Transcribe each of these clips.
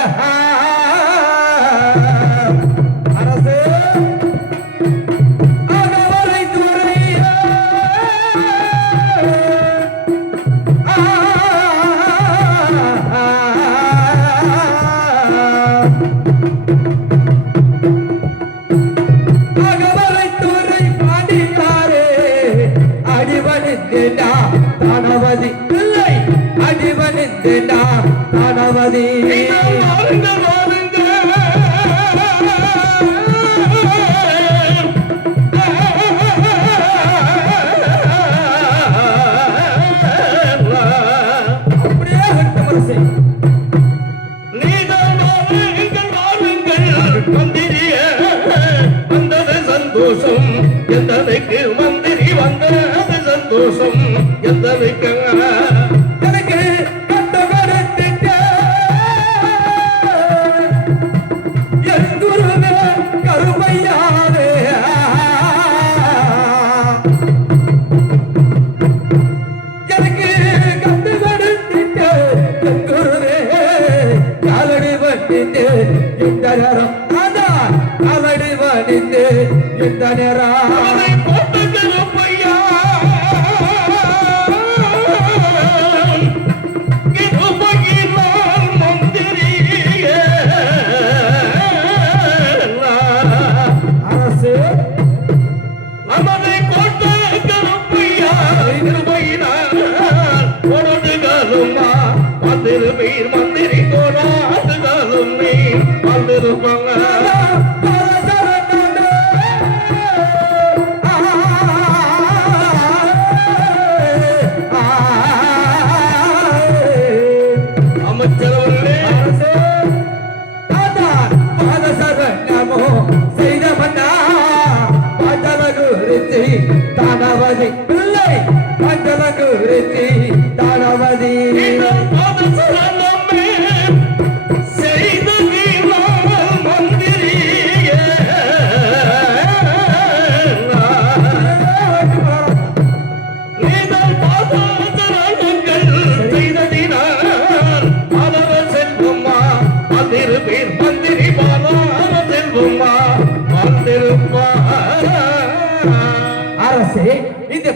அரசே அடிவனிந்தா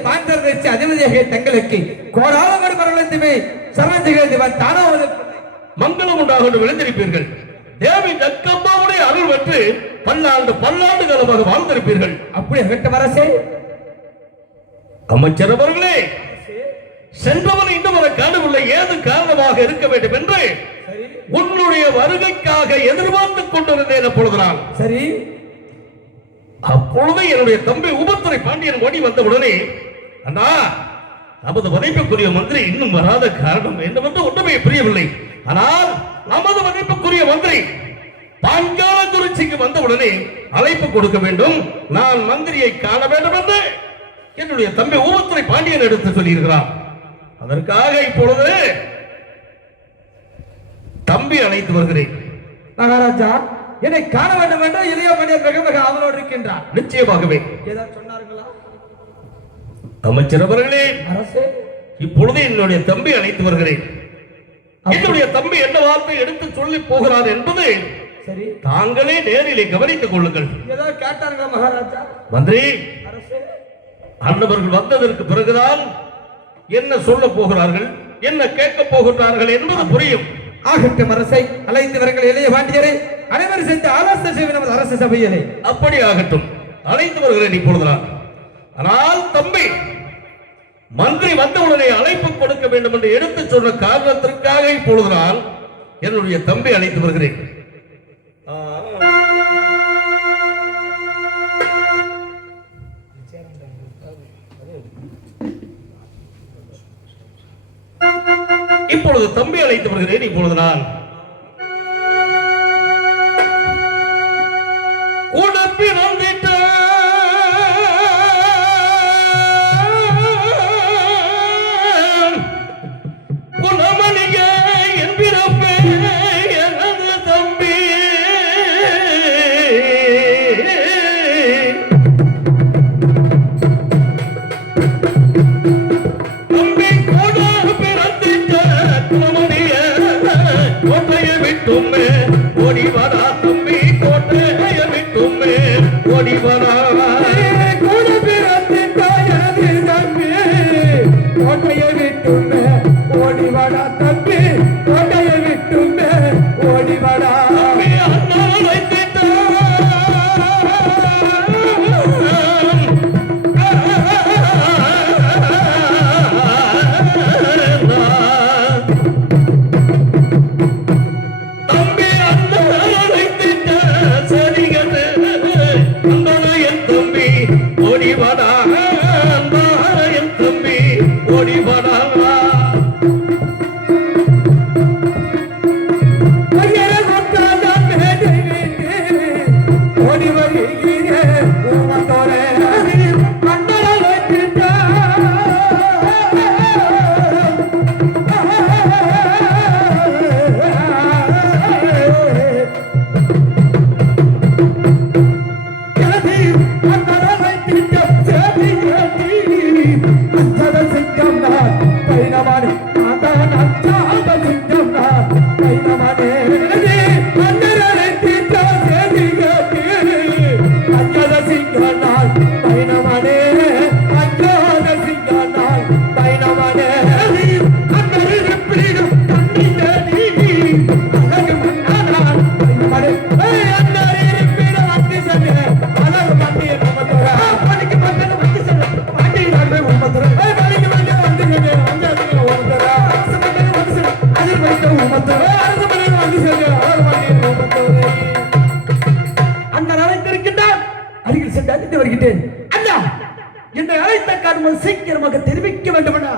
தேச அதிபதியாக தங்களுக்கு கோடாலங்கடு மரலத்துமே சரணதிகள் தானாவது மங்களம் உண்டாக விளைந்திருப்பீர்கள். தேவி ஜக்கம்மாவுடைய அருள் பெற்று பல்லாண்டு பல்லாண்டு காலமாக வாழ்ந்திருப்பீர்கள். அப்படி கட்டும் அரசே அமைச்சர் அவர்களே சென்றவன் இன்னும் வர காணவில்லை. ஏது காரணமாக இருக்க வேண்டும் என்று உன்னுடைய வருகைக்காக எதிர்பார்த்துக் கொண்டிருந்தேன் அப்பொழுது நான் சரி. அப்பொழுது என்னுடைய தம்பி உபத்துறை பாண்டியன் ஓடி வந்த உடனே அண்ணா நமது மதிப்புக்குரிய மந்திரி இன்னும் வராத காரணம் என்னவென்று ஒன்றுமே புரியவில்லை. ஆனால் நமது மதிப்புக்குரிய மந்திரி பாஞ்சால குறிச்சிக்கு வந்த உடனே அழைப்பு கொடுக்க வேண்டும். நான் மந்திரியை காண வேண்டும் என்று என்னுடைய தம்பி ஊமத்துறை பாண்டியன் எடுத்து சொல்லியிருக்கிறார் அதற்காக இப்பொழுது தம்பி அழைத்து வருகிறேன். மகாராஜா என்னை காண வேண்டும் என்று இளைய மனிதர் மிக மிக ஆவலோடு இருக்கின்றார். நிச்சயமாகவே. ஏதாவது சொன்னார்களா? அமைச்சர் அவர்களே இப்பொழுது என்னுடைய தம்பி அழைத்து வருகிறேன். என்னுடைய தம்பி என்ன வார்த்தை எடுத்து சொல்லி போகிறார் என்பது சரி. தாங்களே நேரிலே கவனித்துக் கொள்ளுங்கள். ஏதாவது கேட்டார்களா மகாராஜா? மந்திரி அரசே. அன்னவர்கள் வந்ததற்கு பிறகுதான் என்ன சொல்ல போகிறார்கள் என்ன கேட்க போகிறார்கள் என்பது புரியும். ஆகட்டும் அரசை அழைத்து வருங்கள் இளைய பாண்டியரை. அனைவரும் சேர்ந்து ஆலோசனை செய்வது நமது அரசு சபையிலே. அப்படி ஆகட்டும். அழைத்து வருகிறேன் இப்பொழுது நான் ஆனால் தம்பி மந்திரி வந்தவுடனே அழைப்பு கொடுக்க வேண்டும் என்று எடுத்து சொன்ன காரணத்திற்காக இப்பொழுது நான் என்னுடைய தம்பி அழைத்து வருகிறேன். இப்பொழுது தம்பி அழைத்து வருகிறேன். இப்பொழுது நான் கூட பிறந்திட்ட அண்ணன் அருகில் சென்று அறிந்து வருகின்றேன். அண்ணா என்னை அழைத்த காரணம் சீக்கிரமாக தெரிவிக்க வேண்டும் அண்ணா.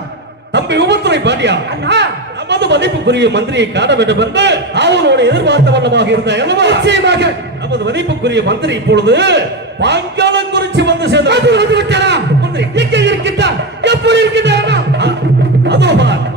தம்பி உபத்துறை பாண்டியா அண்ணா. நமது மதிப்புக்குரிய மந்திரியை காண வேண்டும் என்று அவரோடு எதிர்பார்த்த வண்ணமாக இருந்த? நிச்சயமாக. நமது மதிப்புக்குரிய மந்திரி இப்பொழுது பாஞ்சாலம் அதோ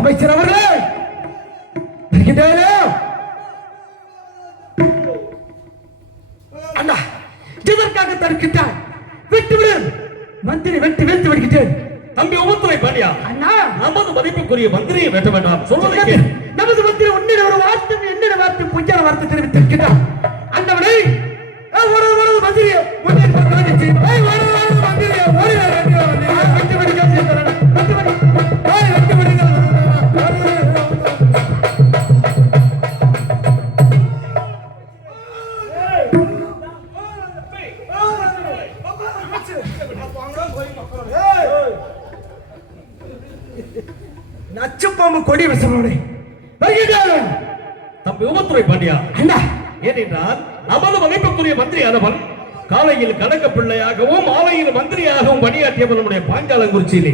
அமைச்சர் அவர்களே வருகின்றாரா அண்ணா இதற்காக தடுக்கிட்டார் விட்டுவிடு. மந்திரி வெட்டி வீழ்த்து விடுகிட்டேன் தம்பி உபத்துறை பாண்டியா அண்ணா. நமது மதிப்புக்குரிய மந்திரியை வெட்ட வேண்டாம். சொல்வதை கேள். நமது மந்திரி உன்னிட ஒரு வார்த்தை என்னிட வார்த்தை பொய்யான வார்த்தை தெரிவித்திருக்கிறார். அந்தவனை ஒரு ஒரு மந்திரி மதிப்புக்குரிய மந்திரி காலையில் கணக்க பிள்ளையாகவும் மாலையில் மந்திரியாகவும் பணியாற்றியவர் நம்முடைய பாஞ்சாலங்குறிச்சியிலே.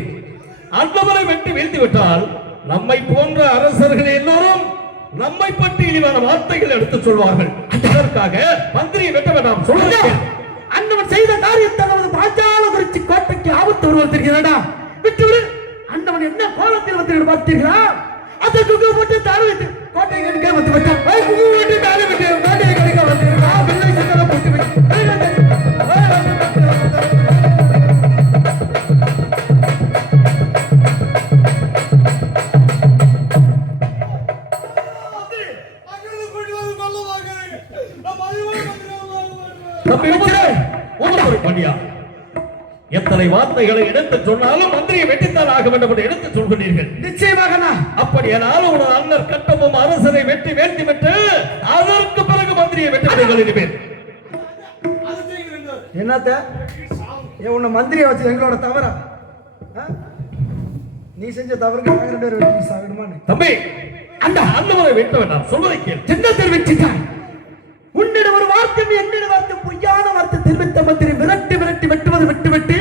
அந்தவரை வெட்டி வீழ்த்தி விட்டால் நம்மை போன்ற அரசர்கள் எல்லோரும் நம்மை பற்றி இழிவான வார்த்தைகள் எடுத்து சொல்வார்கள். அதற்காக மந்திரியை வெட்ட வேண்டாம். சொல்லுங்க. அண்ணவன் செய்த காரியத்தை நமது பாஞ்சாலங்குறிச்சி கோட்டைக்கு ஆபத்து ஒருவர் தெரிகிறதா விட்டுவிடு. அண்ணவன் என்ன கோலத்தில் வந்து பார்த்தீர்களா அந்த குகு போட்டு தாழ வைத்து கோட்டை கடுக்க வந்து விட்டான். ஏய், குகு போட்டு தாழ விட்டு கோட்டையை கடுக்க வந்து வெள்ளை சக்கர போட்டு விட்டு எத்தனை வார்த்தைகளை எடுத்துச் சொன்னாலும் மந்திரியை வெட்டித்தான் ஆக வேண்டும் என்று எடுத்துச் சொல்கிறீர்கள் நிச்சயமாக அப்படியானால் உனது அண்ணர் கட்டமும் அரசரை வெட்டி வேண்டி விட்டு அதற்கு பிறகு மந்திரியை வெட்டி விடுங்கள் இனிமேல் என்னத்த? ஏன் உன்னை மந்திரியை வச்சு எங்களோட தவறா? நீ செஞ்ச தவறுக்கு நாங்க ரெண்டு பேரும் சாகணுமான்னு தம்பி அந்த அண்ணவரை வெட்ட வேண்டாம் சொல்வதை கேள். என்ன தெரிவிச்சிட்டாய் உன்னிடம் ஒரு வார்த்தை என்னிடம் வார்த்தை பொய்யான வார்த்தை தெரிவித்த மந்திரி விரட்டி வெட்டுவது விட்டு விட்டு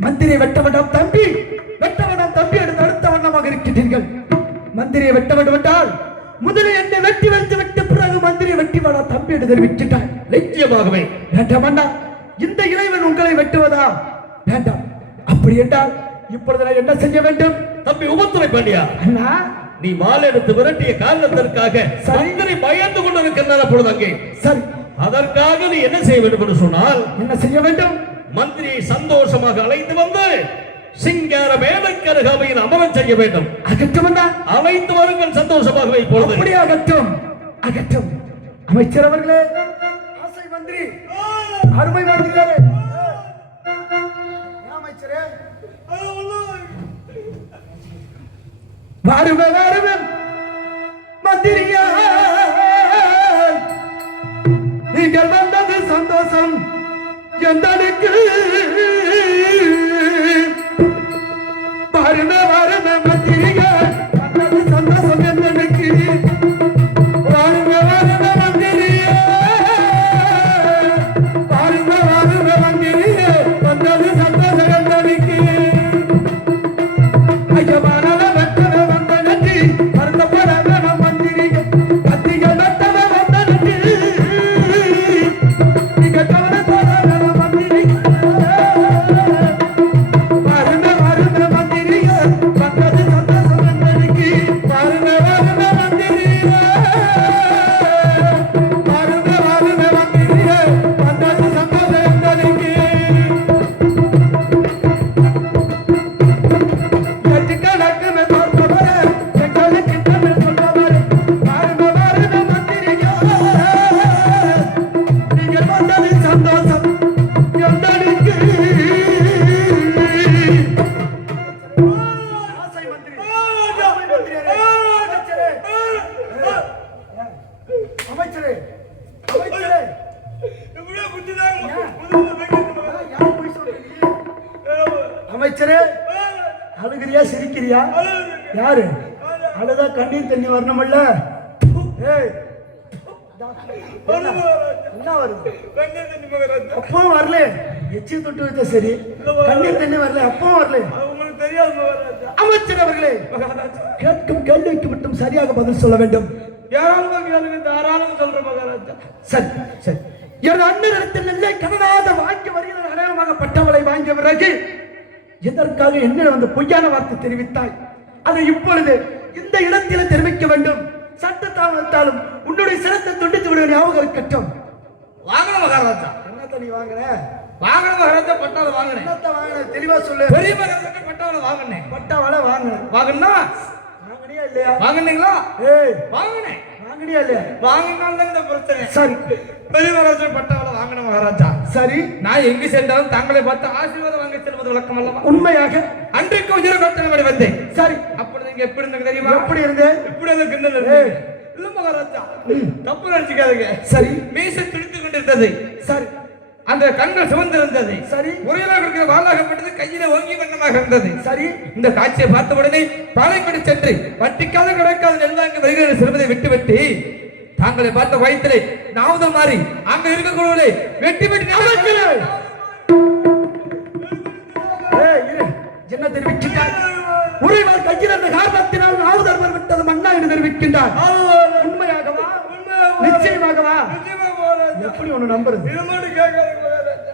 மந்திரியை வெட்ட வேண்டாம் தம்பி வெட்ட வேண்டாம் தம்பி என்று அடுத்த வண்ணமாக இருக்கின்றீர்கள். மந்திரியை வெட்ட வேண்டும் என்றால் முதலில் என்னை வெட்டி வைத்து விட்ட பிறகு மந்திரி வெட்டி வாடா தம்பி என்று தெரிவிச்சிட்டாய் நிச்சயமாகவே. வேண்டாம் அண்ணா இந்த இறைவன் உங்களை வெட்டுவதா? வேண்டாம். அப்படி என்றால் இப்பொழுது நான் என்ன செய்ய வேண்டும்? தம்பி உபத்துறை பாண்டியா அண்ணா. நீ வாள் எடுத்து விரட்டிய காரணத்திற்காக. மந்திரி பயந்து கொண்டிருக்கின்றார் அப்பொழுது அங்கே. சரி. அதற்காக நீ என்ன செய்ய வேண்டும் என்று சொன்னால் என்ன செய்ய வேண்டும்? மந்திரியை சந்தோஷமாக அழைத்து வந்து சிங்கார வேலைக்கருகாமையில் அமரச் செய்ய வேண்டும். அகற்றும் அழைத்து வருங்கள் சந்தோஷமாகவே இப்பொழுது. அப்படியே அகற்றும். அகற்றும். அமைச்சர் அவர்களே ஆசை மந்திரி. அருமை மந்திரியாரே. ஏன் அமைச்சரே? வருவ வருவ மந்திரியா எந்தனுக்கு என்ன வருது? அப்பவும் வரல. எச்சி தொட்டு வச்சா சரி. கண்ணீர் தண்ணி வரல அப்பவும் வரல. அமைச்சர் அவர்களே கேட்கும் கேள்விக்கு மட்டும் சரியாக பதில் சொல்ல வேண்டும். சரி சரி. என் அண்ணனிடத்தில் இல்லை கடனாத வாங்கி வருகிற அடையாளமாக பட்டவளை வாங்கிய பிறகு எதற்காக என்னிடம் வந்து பொய்யான வார்த்தை தெரிவித்தாய்? அதை இப்பொழுது இந்த இடத்தில் தெரிவிக்க வேண்டும். சட்ட தாமதத்தாலும் உன்னுடைய சிரத்தை துண்டித்து விடுவ ஞாபகம் இருக்கட்டும் வாங்கன மகாராஜா. என்னத்த நீ வாங்குற? வாங்கன மகாராஜா பட்டால வாங்கினேன் என்னத்த வாங்குற? தெளிவா சொல்லு. பெரிய மகாராஜா பட்டால வாங்கினேன். பட்டாவளை வாங்குற வாங்கினா? வாங்குனியா இல்லையா? வாங்கினீங்களா? ஏய். வாங்கினேன். வாங்குனியா இல்லையா? வாங்கினால இந்த பிரச்சனை. சரி. பெரிய மகாராஜா பட்டாவல வாங்கின மகாராஜா. சரி. நான் எங்கு சென்றாலும் தங்களை பார்த்து ஆசீர்வாதம் வாங்க செல்வது வழக்கம் அல்லவா? உண்மையாக. அன்றைக்கு உயிரை கோத்தனை வந்தேன். சரி. அப்பொழுது நீங்க எப்படி இருந்தீங்க தெரியுமா? எப்படி இருந்து இப்படி அந்த கிண்டல். இல்ல மகாராஜா. தப்பு நினைச்சுக்காதீங்க. சரி. மீசை துடித்து கொண்டிருந்தது. சரி. அந்த கண்கள் இருந்தது சரி. உரியலாக இருக்கிற வாளாகப்பட்டது கையில ஓங்கி வண்ணமாக இருந்தது. சரி. இந்த காட்சியை பார்த்த உடனே பாலைப்படி சென்று வட்டிக்காத கிடைக்காத நெல்லாங்க வருகிற செல்வதை விட்டு வெட்டி தாங்களை பார்த்த வயிற்றிலே நாவுதல் மாறி அங்க இருக்கக்கூடியவளை வெட்டி வெட்டி. என்ன தெரிவிக்கின்றாய் அந்த காரணத்தினால் நாவுதர்மர் விட்டது மன்னா என்று தெரிவிக்கின்றார். உண்மையாகவா? நிச்சயமாகவா? எப்படி ஒண்ணு நம்புறது?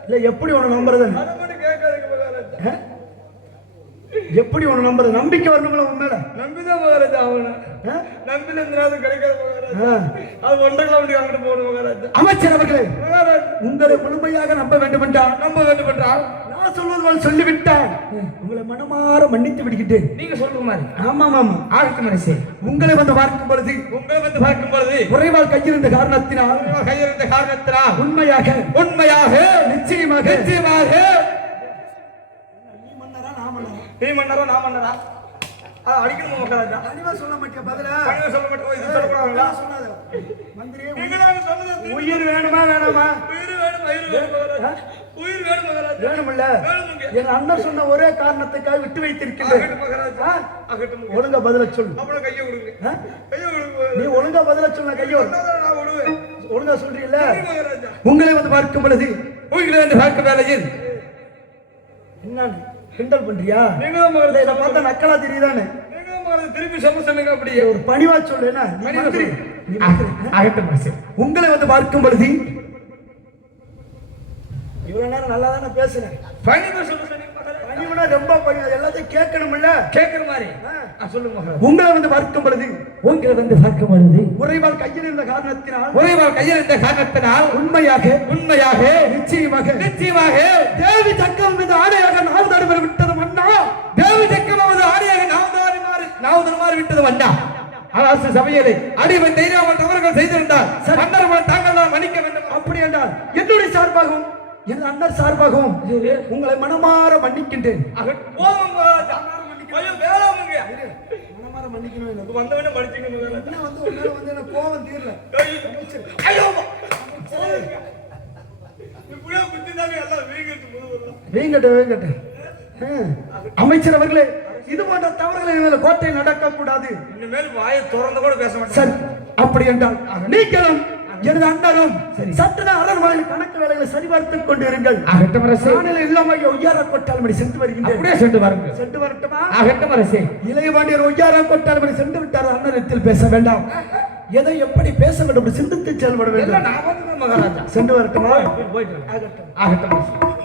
இல்ல எப்படி ஒண்ணு நம்புறது? எப்படி ஒண்ணு நம்புறது? நம்பிக்கை வரணுங்களா உன் மேல? நம்பிதான் மகாராஜா அவன. இருந்தாலும் கிடைக்காத அமைச்சர் அவர்களே உங்களை முழுமையாக நம்ப வேண்டும் என்றால் நம்ப வேண்டும் என்றால் சொல்வது போல் சொல்லிவிட்டால் உங்களை மனமாற மன்னித்து விடுகிட்டேன் நீங்க சொல்ற மாதிரி ஆமாம் ஆமாம் ஆழ்த்து மனசே. உங்களை வந்து பார்க்கும் பொழுது உங்களை வந்து பார்க்கும் பொழுது குறைவால் கையிருந்த காரணத்தினால் கையிருந்த காரணத்தினால் உண்மையாக உண்மையாக நிச்சயமாக நிச்சயமாக நீ மன்னரா, நான் மன்னரா? அடிக்கணும் மகாராஜா தெளிவா சொல்ல மாட்டியா பதிலா? பணிவை சொல்ல மாட்டோம் இது சொல்லக்கூடாதுங்களா தாங்க சொன்னது உயிர் வேணுமா வேணாமா? உயிர் வேணும் உயிர் வேணும்? உயிர் வேணும் மகாராஜா. வேணுமில்ல. வேணுமுங்க. என் அண்ணன் சொன்ன ஒரே காரணத்துக்காக விட்டு வைத்திருக்கின்றேன். அகட்டு மகாராஜா. ஒழுங்கா பதில சொல்லு. அப்புறம் கையை விடுங்க? கையை விடுங்க. நீ ஒழுங்கா பதில சொல்ல கையோ நான் விடுவேன். ஒழுங்கா மகாராஜா. உங்களை வந்து பார்க்கும் பொழுது உயிர் வந்து பார்க்க வேலையில் என்ன கிண்டல் பண்றியா? நீங்க தான் இல்ல, மகாராஜா. இதை பார்த்தா நக்கலா தெரியுதானே? நீங்க தான் மகாராஜா. திருப்பி சொல்ல சொல்லுங்க அப்படியே. ஒரு பணிவா சொல்லு. ஆ, மந்திரி. உங்களை வந்து பார்க்கும் பொழுது இவ்வளவு நேரம் நல்லா தானே பேசுறேன் பணிவு சொல்ல பணிவுனா ரொம்ப பணி அது எல்லாத்தையும் கேட்கணும்ல? கேட்கிற மாதிரி. சொல்லுங்க உங்களை வந்து பார்க்கும் பொழுது உங்களை வந்து பார்க்கும் பொழுது உறைவால் கையில் இருந்த காரணத்தினால் உறைவால் கையில் இருந்த காரணத்தினால் உண்மையாக உண்மையாக நிச்சயமாக நிச்சயமாக தேவி சக்கம் மீது ஆணையாக நாவு தடுப்பர் விட்டது மன்னா. தேவி சக்கமாவது ஆடியாக நாவுதாரி மாறி நாவுதர் மாறி விட்டது வந்தா அரசு சபையிலே அடிமை தெரியாமல் தவறுகள் செய்திருந்தால் மன்னர் தாங்கள் தான் மன்னிக்க வேண்டும். அப்படி என்றால் என்னுடைய சார்பாகவும் எனது அண்ணர் சார்பாகவும் உங்களை மனமாற மன்னிக்கின்றேன். மனமாற மன்னிக்கணும். வந்தவனே மகாராஜா. என்ன வந்து ஒரு நேரம் வந்து எனக்கு கோபம் தீரல. ஐயோ. இப்படியே குத்திதாங்க எல்லாம் வீங்கிட்டு. வீங்கட்ட வீங்கட்ட அமைச்சர் அவர்களே இது போன்ற தவறுகளை இனிமேல் கோட்டை நடக்க கூடாது இனிமேல் வாயை திறந்து கூட பேச மாட்டேன். சரி அப்படி என்றால் நீங்களும் எனது அண்ணனும் சட்டன அரண்மனையில் கணக்கு வேலைகளை சரிபார்த்துக் கொண்டிருங்கள். அகட்டும் அரசே. நானில் இல்லாமல் ஒய்யார கொட்டால் சென்று வருகின்றேன். அப்படியே சென்று வாருங்க சென்று வரட்டுமா? அகட்டும் அரசே. இளையபாண்டியர் ஒய்யாரா கொட்டால் சென்று விட்டார். அண்ணனத்தில் பேச வேண்டாம். எதை எப்படி பேச வேண்டும்? சிந்தித்து செயல்பட வேண்டும். சென்று வரட்டுமா? ஆகட்டும். அகட்டும் அரசே.